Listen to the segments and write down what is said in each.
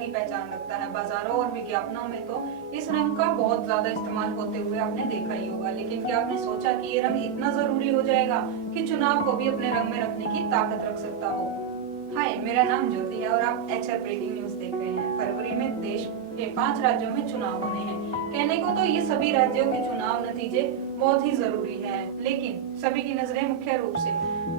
अलग ही पहचान रखता है। बाजारों और विज्ञापनों में तो इस रंग का बहुत ज्यादा इस्तेमाल होते हुए आपने देखा ही होगा, लेकिन क्या आपने सोचा कि ये रंग इतना जरूरी हो जाएगा कि चुनाव को भी अपने रंग में रखने की ताकत रख सकता हो। हाय, मेरा नाम ज्योति है और आप एचआर ब्रेकिंग न्यूज देख रहे हैं। फरवरी में देश के 5 राज्यों में चुनाव होने हैं। कहने को तो ये सभी राज्यों के चुनाव नतीजे बहुत ही जरूरी है, लेकिन सभी की नजरें मुख्य रूप से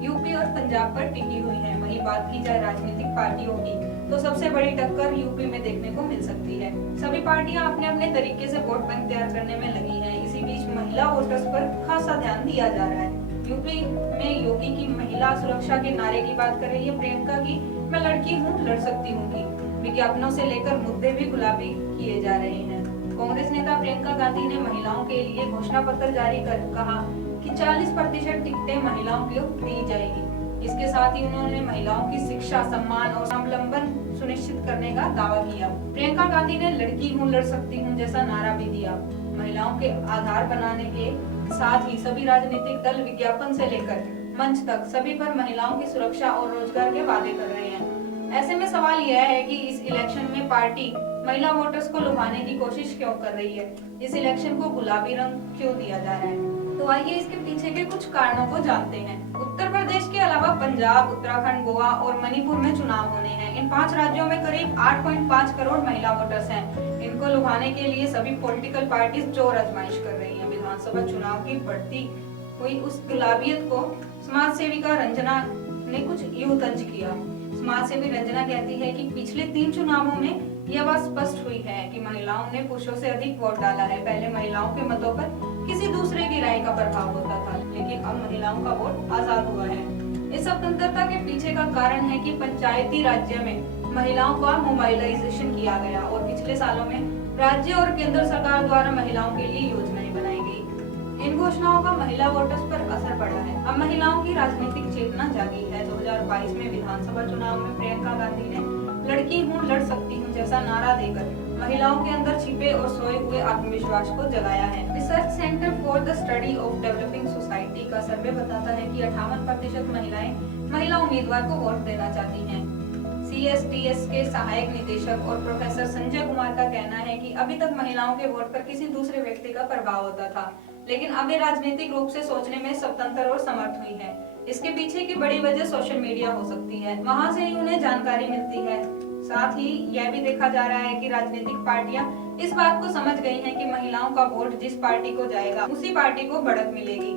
यूपी और पंजाब पर टिकी हुई हैं। वहीं बात की जाए राजनीतिक पार्टियों की, तो सबसे बड़ी टक्कर यूपी में देखने को मिल सकती है। सभी पार्टियां अपने अपने तरीके से वोट बैंक तैयार करने में लगी हैं। इसी बीच महिला वोटर्स पर खासा ध्यान दिया जा रहा है। यूपी में योगी की महिला सुरक्षा के नारे की बात कर रही है प्रियंका की मैं लड़की हूँ, लड़ सकती हूँ की विज्ञापनों से लेकर मुद्दे भी गुलाबी किए जा रहे हैं। कांग्रेस नेता प्रियंका गांधी ने महिलाओं के लिए घोषणा पत्र जारी कर कहा कि 40% टिकटें महिलाओं को दी जाएगी। इसके साथ ही उन्होंने महिलाओं की शिक्षा, सम्मान और स्वावलंबन सुनिश्चित करने का दावा किया। प्रियंका गांधी ने लड़की हूँ, लड़ सकती हूँ जैसा नारा भी दिया। महिलाओं के आधार बनाने के साथ ही सभी राजनीतिक दल विज्ञापन से लेकर मंच तक सभी पर महिलाओं की सुरक्षा और रोजगार के वादे कर रहे हैं। ऐसे में सवाल यह है कि इस इलेक्शन में पार्टी महिला वोटर्स को लुभाने की कोशिश क्यों कर रही है? इस इलेक्शन को गुलाबी रंग क्यों दिया जा रहा है? तो आइए इसके पीछे के कुछ कारणों को जानते हैं। उत्तर प्रदेश के अलावा पंजाब, उत्तराखंड, गोवा और मणिपुर में चुनाव होने हैं। इन 5 राज्यों में करीब 8.5 करोड़ महिला वोटर्स हैं। इनको लुभाने के लिए सभी पॉलिटिकल पार्टीज जोर आजमाइश कर रही हैं। विधानसभा चुनाव की बढ़ती हुई उस गुलाबियत को समाज सेविका रंजना ने कुछ यूं तंज किया। समाज सेवी रंजना कहती है कि पिछले 3 चुनावों में यह बात स्पष्ट हुई है कि महिलाओं ने पुरुषों से अधिक वोट डाला है। पहले महिलाओं के मतों पर किसी दूसरे की राय का प्रभाव होता था, लेकिन अब महिलाओं का वोट आजाद हुआ है। इस स्वतंत्रता के पीछे का कारण है कि पंचायती राज्य में महिलाओं का मोबाइलाइजेशन किया गया और पिछले सालों में राज्य और केंद्र सरकार द्वारा महिलाओं के लिए योजनाएं बनाई गई। इन घोषणाओं का महिला वोटर्स पर असर पड़ा है। अब महिलाओं की राजनीतिक चेतना जागी है। 2022 में विधानसभा चुनाव में प्रियंका गांधी ने लड़की हूँ, लड़ सकती हूँ जैसा नारा देकर महिलाओं के अंदर छिपे और सोए हुए आत्मविश्वास को जगाया है। Research centre for the study of developing society का सर्वे बताता है कि 58% महिलाएं महिला उम्मीदवार को वोट देना चाहती हैं। CSTS के सहायक निदेशक और प्रोफेसर संजय कुमार का कहना है कि अभी तक महिलाओं के वोट पर किसी दूसरे व्यक्ति का प्रभाव होता था, लेकिन अब वे राजनीतिक रूप से सोचने में स्वतंत्र और समर्थ हुई हैं। इसके पीछे की बड़ी वजह सोशल मीडिया हो सकती है। वहां से ही उन्हें जानकारी मिलती है। साथ ही यह भी देखा जा रहा है कि राजनीतिक पार्टियां इस बात को समझ गई हैं कि महिलाओं का वोट जिस पार्टी को जाएगा उसी पार्टी को बढ़त मिलेगी।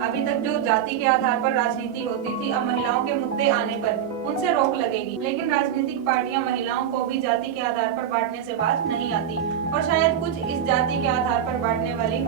अभी तक जो जाति के आधार पर राजनीति होती थी, अब महिलाओं के मुद्दे आने पर उनसे रोक लगेगी। लेकिन राजनीतिक पार्टियां महिलाओं को भी जाति के आधार पर बांटने से बाज नहीं आती और शायद कुछ इस जाति के आधार पर बांटने वाली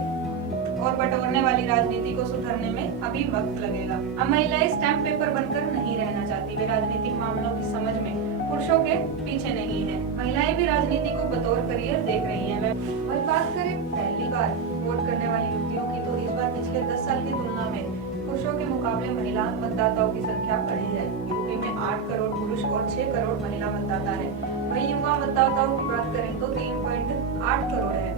और बटोरने वाली राजनीति को सुधरने में अभी वक्त लगेगा। अब महिलाएं स्टैम्प पेपर बनकर नहीं रहना चाहती। वे राजनीतिक मामलों की समझ में पुरुषों के पीछे नहीं है। महिलाएं भी राजनीति को बतौर करियर देख रही हैं। वही बात करें पहली बार वोट करने वाली युवतियों की, तो इस बार पिछले 10 साल की तुलना में पुरुषों के मुकाबले महिला मतदाताओं की संख्या बढ़ी है। यूपी में 8 करोड़ पुरुष और 6 करोड़ महिला मतदाता है। वहीं युवा मतदाताओं की बात करें तो 3.8 करोड़ है।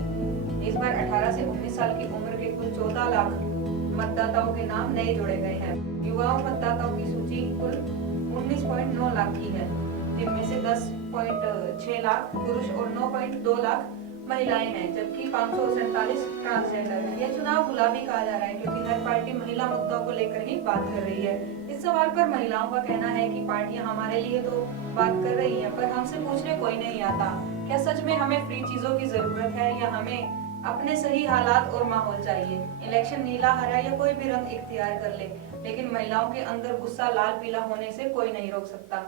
इस बार 18 से 19 साल की उम्र के कुल 14 लाख मतदाताओं के नाम नए जोड़े गए हैं। युवा मतदाताओं की सूची कुल 19.9 लाख की है, जिनमें से 10.6 लाख पुरुष और 9.2 लाख महिलाएं हैं, जबकि 547 ट्रांसजेंडर हैं। यह चुनाव गुलाबी कहा जा रहा है क्योंकि हर पार्टी महिला मुद्दों को लेकर ही बात कर रही है। इस सवाल पर महिलाओं का कहना है कि पार्टियां हमारे लिए तो बात कर रही हैं, पर हमसे पूछने कोई नहीं आता। क्या सच में हमें फ्री चीजों की जरूरत है या हमें अपने सही हालात और माहौल चाहिए? इलेक्शन नीला, हरा या कोई भी रंग इख्तियार कर ले, लेकिन महिलाओं के अंदर गुस्सा लाल पीला होने से कोई नहीं रोक सकता।